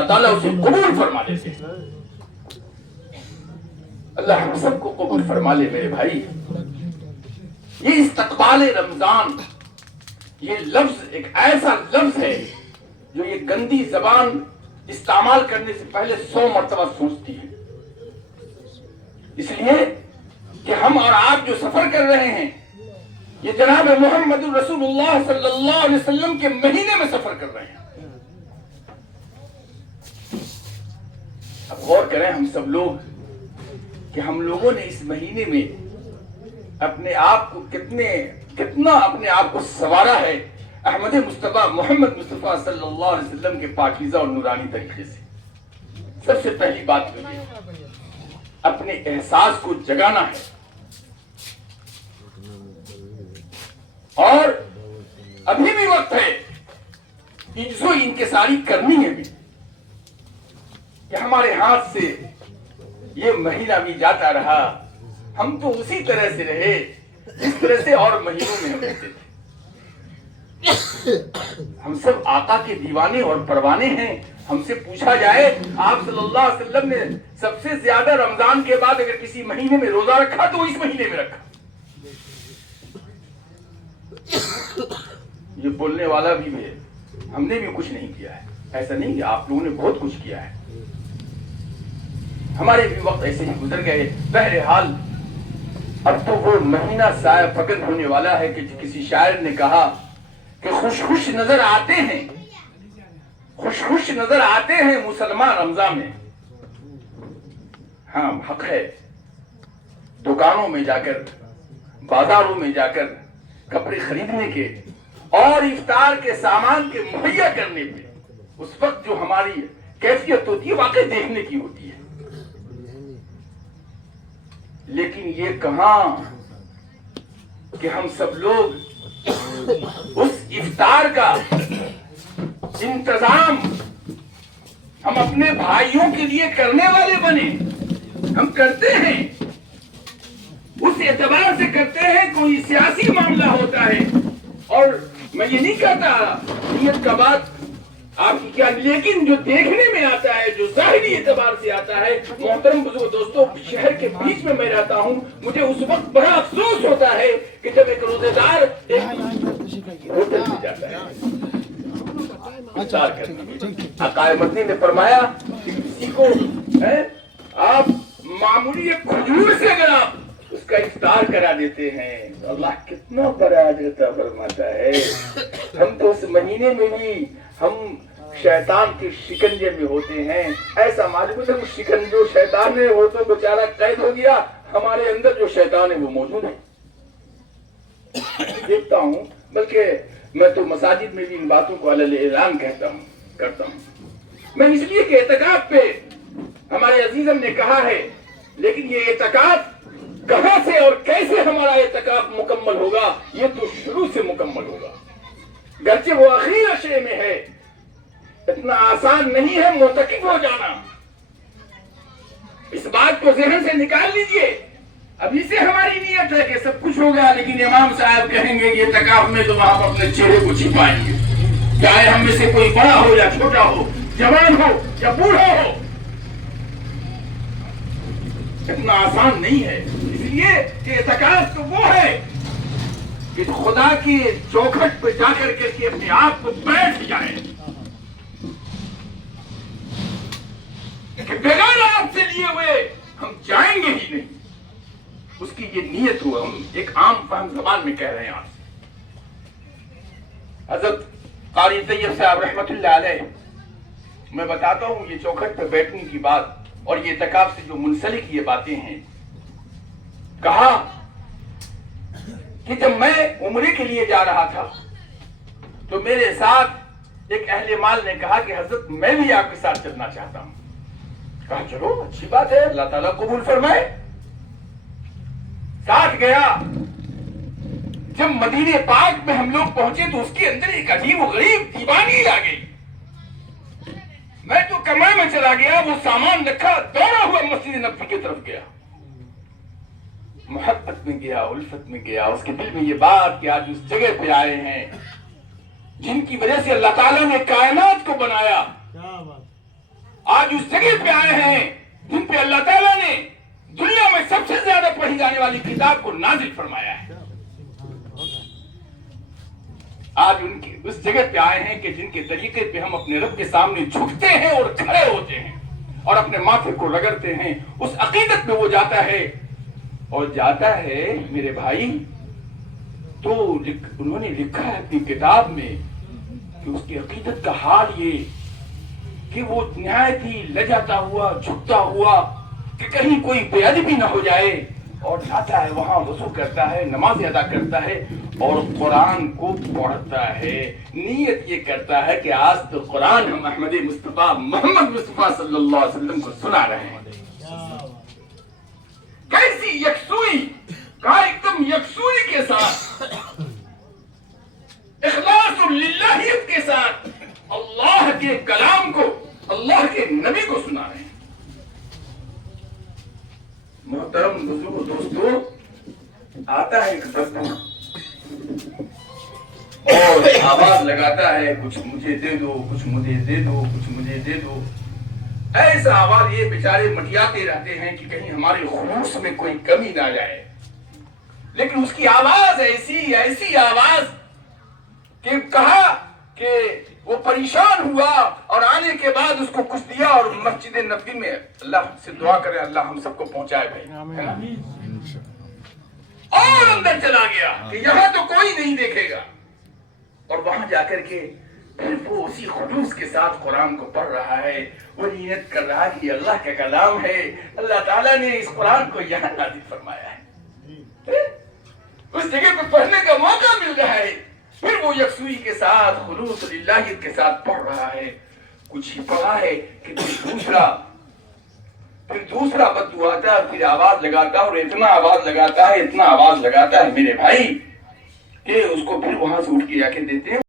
اللہ تعالیٰ اسے قبول فرما لے. اللہ ہم سب کو قبول فرما لے میرے بھائی. یہ استقبال رمضان، یہ لفظ ایک ایسا لفظ ہے جو یہ گندی زبان استعمال کرنے سے پہلے 100 مرتبہ سوچتی ہے. اس لیے کہ ہم اور آپ جو سفر کر رہے ہیں یہ جناب محمد رسول اللہ صلی اللہ علیہ وسلم کے مہینے میں سفر کر رہے ہیں. اب غور کریں ہم سب لوگ کہ ہم لوگوں نے اس مہینے میں اپنے آپ کو کتنا اپنے آپ کو سنوارا ہے احمد مصطفیٰ محمد مصطفیٰ صلی اللہ علیہ وسلم کے پاکیزہ اور نورانی طریقے سے. سب سے پہلی بات تو یہ اپنے احساس کو جگانا ہے اور ابھی بھی وقت ہے عجز و انکساری کرنی ہے بھی کہ ہمارے ہاتھ سے یہ مہینہ بھی جاتا رہا، ہم تو اسی طرح سے رہے جس طرح سے اور مہینوں میں ہم رہتے تھے. ہم سب آقا کے دیوانے اور پروانے ہیں. ہم سے پوچھا جائے آپ صلی اللہ علیہ وسلم نے سب سے زیادہ رمضان کے بعد اگر کسی مہینے میں روزہ رکھا تو اس مہینے میں رکھا. یہ بولنے والا بھی ہے، ہم نے بھی کچھ نہیں کیا ہے. ایسا نہیں کہ آپ لوگوں نے بہت کچھ کیا ہے، ہمارے بھی وقت ایسے ہی گزر گئے. بہرحال اب تو وہ مہینہ سایہ فقد ہونے والا ہے کہ کسی شاعر نے کہا کہ خوش خوش نظر آتے ہیں، خوش خوش نظر آتے ہیں مسلمان رمضان میں. ہاں حق ہے، دکانوں میں جا کر بازاروں میں جا کر کپڑے خریدنے کے اور افطار کے سامان کے مہیا کرنے پہ اس وقت جو ہماری کیفیت ہوتی ہے واقعی دیکھنے کی ہوتی ہے. لیکن یہ کہاں کہ ہم سب لوگ اس افطار کا انتظام ہم اپنے بھائیوں کے لیے کرنے والے بنے. ہم کرتے ہیں اس اعتبار سے کرتے ہیں کوئی سیاسی معاملہ ہوتا ہے، اور میں یہ نہیں کہتا نیت کا بات آپ کی کیا، لیکن جو دیکھنے میں آتا ہے، جو ظاہری اعتبار سے آتا ہے. محترم بزرگ دوستوں، شہر کے بیچ میں رہتا ہوں، مجھے اس وقت بڑا افسوس ہوتا ہے کہ جب ایک روزے دار ہوٹل میں جاتا ہے افطار کرنے. آقا مدنی نے فرمایا کہ کسی کو آپ معمولی ایک کھجور سے اگر آپ اس کا افطار کرا دیتے ہیں تو اللہ کتنا بڑا اجر عطا فرماتا ہے. ہم تو اس مہینے میں بھی ہم شیطان کے شکنجے میں ہوتے ہیں. ایسا معلوم ہے کہ جو شیطان ہے وہ تو بیچارہ قید ہو گیا، ہمارے اندر جو شیطان ہے وہ موجود ہے. دیکھتا ہوں، بلکہ میں تو مساجد میں بھی ان باتوں کو علیہ اعلان کرتا ہوں. میں اس لیے کہ اعتکاف پہ ہمارے عزیزم نے کہا ہے، لیکن یہ اعتکاف کہاں سے اور کیسے ہمارا اعتکاف مکمل ہوگا؟ یہ تو شروع سے مکمل ہوگا. گرچہ وہ اخیر عشرے میں ہے، اتنا آسان نہیں ہے معتکف ہو جانا. اس بات کو ذہن سے نکال لیجئے. ابھی سے ہماری نیت ہے کہ سب کچھ ہوگا، لیکن امام صاحب کہیں گے کہ اعتکاف میں تو ہم اپنے چہرے کو چھپائیں گے، چاہے ہم میں سے کوئی بڑا ہو یا چھوٹا ہو، جوان ہو یا بوڑھا ہو. اتنا آسان نہیں ہے. اس لیے کہ اعتکاف تو وہ ہے کہ خدا کی چوکھٹ پہ جا کر کے اپنے آپ کو بیٹھ جائے، کہ بغیر آپ سے لیے ہوئے ہم جائیں گے ہی نہیں. اس کی یہ نیت ہو. ہم ایک عام فہم زبان میں کہہ رہے ہیں. آپ حضرت قاری طیب صاحب رحمت اللہ علیہ، میں بتاتا ہوں یہ چوکھٹ پہ بیٹھنے کی بات اور یہ اعتکاف سے جو منسلک یہ باتیں ہیں. کہا کہ جب میں عمرے کے لیے جا رہا تھا تو میرے ساتھ ایک اہل مال نے کہا کہ حضرت میں بھی آپ کے ساتھ چلنا چاہتا ہوں. کہا چلو اچھی بات ہے، اللہ تعالیٰ قبول فرمائے. ساتھ گیا. جب مدینے پاک میں ہم لوگ پہنچے تو اس کے اندر ایک عجیب و غریب دیوانی آ گئی. میں تو کمرے میں چلا گیا، وہ سامان رکھا، دوڑا ہوا مسجد نبوی کی طرف گیا. محبت میں گیا، الفت میں گیا. اس کے دل میں یہ بات کہ آج اس جگہ پہ آئے ہیں جن کی وجہ سے اللہ تعالیٰ نے کائنات کو بنایا، آج اس جگہ پہ آئے ہیں جن پہ اللہ تعالیٰ نے دنیا میں سب سے زیادہ پڑھی جانے والی کتاب کو نازل فرمایا ہے. آج ان کی اس جگہ پہ آئے ہیں کہ جن کے طریقے پہ ہم اپنے رب کے سامنے جھکتے ہیں اور کھڑے ہوتے ہیں اور اپنے ماتھے کو رگڑتے ہیں. اس عقیدت میں وہ جاتا ہے اور جاتا ہے میرے بھائی. تو انہوں نے لکھا ہے اپنی کتاب میں کہ اس کی عقیدت کا حال یہ کہ وہ نہایت ہی لجاتا ہوا جھکتا ہوا کہ کہیں کوئی بے ادبی نہ ہو جائے اور جاتا ہے وہاں وضو کرتا ہے, نماز ادا کرتا ہے اور قرآن کو پڑھتا ہے. نیت یہ کرتا ہے کہ آج تو قرآن ہم احمد مصطفیٰ محمد مصطفیٰ صلی اللہ علیہ وسلم کو سنا رہے ہیں. کیسی یکسوئی, کہا ایک دم یکسوئی کے ساتھ, اخلاص اور للہیت کے ساتھ اللہ کے کلام کو, اللہ کے نبی کو سنا رہے ہیں. محترم بزرگ دوستو, آتا ہے ایک بدبو اور آواز لگاتا ہے کچھ مجھے دے دو, کچھ مجھے دے دو, کچھ مجھے دے دو. ایسا آواز یہ بیچارے مٹیاتے رہتے ہیں کہ کہیں ہمارے خلوص میں کوئی کمی نہ جائے. لیکن اس کی آواز ایسی آواز کہ کہا کہ وہ پریشان ہوا اور آنے کے بعد اس کو کچھ دیا اور مسجد نبوی میں اللہ سے دعا کرے اللہ ہم سب کو پہنچائے بھائی, اور اندر چلا گیا کہ یہاں تو کوئی نہیں دیکھے گا. اور وہاں جا کر کے پھر وہ اسی خلوص کے ساتھ قرآن کو پڑھ رہا ہے. وہ نیت کر رہا ہے کہ یہ اللہ کا کلام ہے, اللہ تعالیٰ نے اس قرآن کو یہاں نازل فرمایا ہے, اس جگہ پہ پڑھنے کا موقع مل رہا ہے. پھر وہ یکسوئی کے ساتھ خلوص للہیت کے ساتھ پڑھ رہا ہے. کچھ ہی پڑھا ہے کہ پھر دوسرا بدو آتا ہے, پھر آواز لگاتا ہے اور اتنا آواز لگاتا ہے میرے بھائی کہ اس کو پھر وہاں سے اٹھ کے جا کے دیتے ہیں.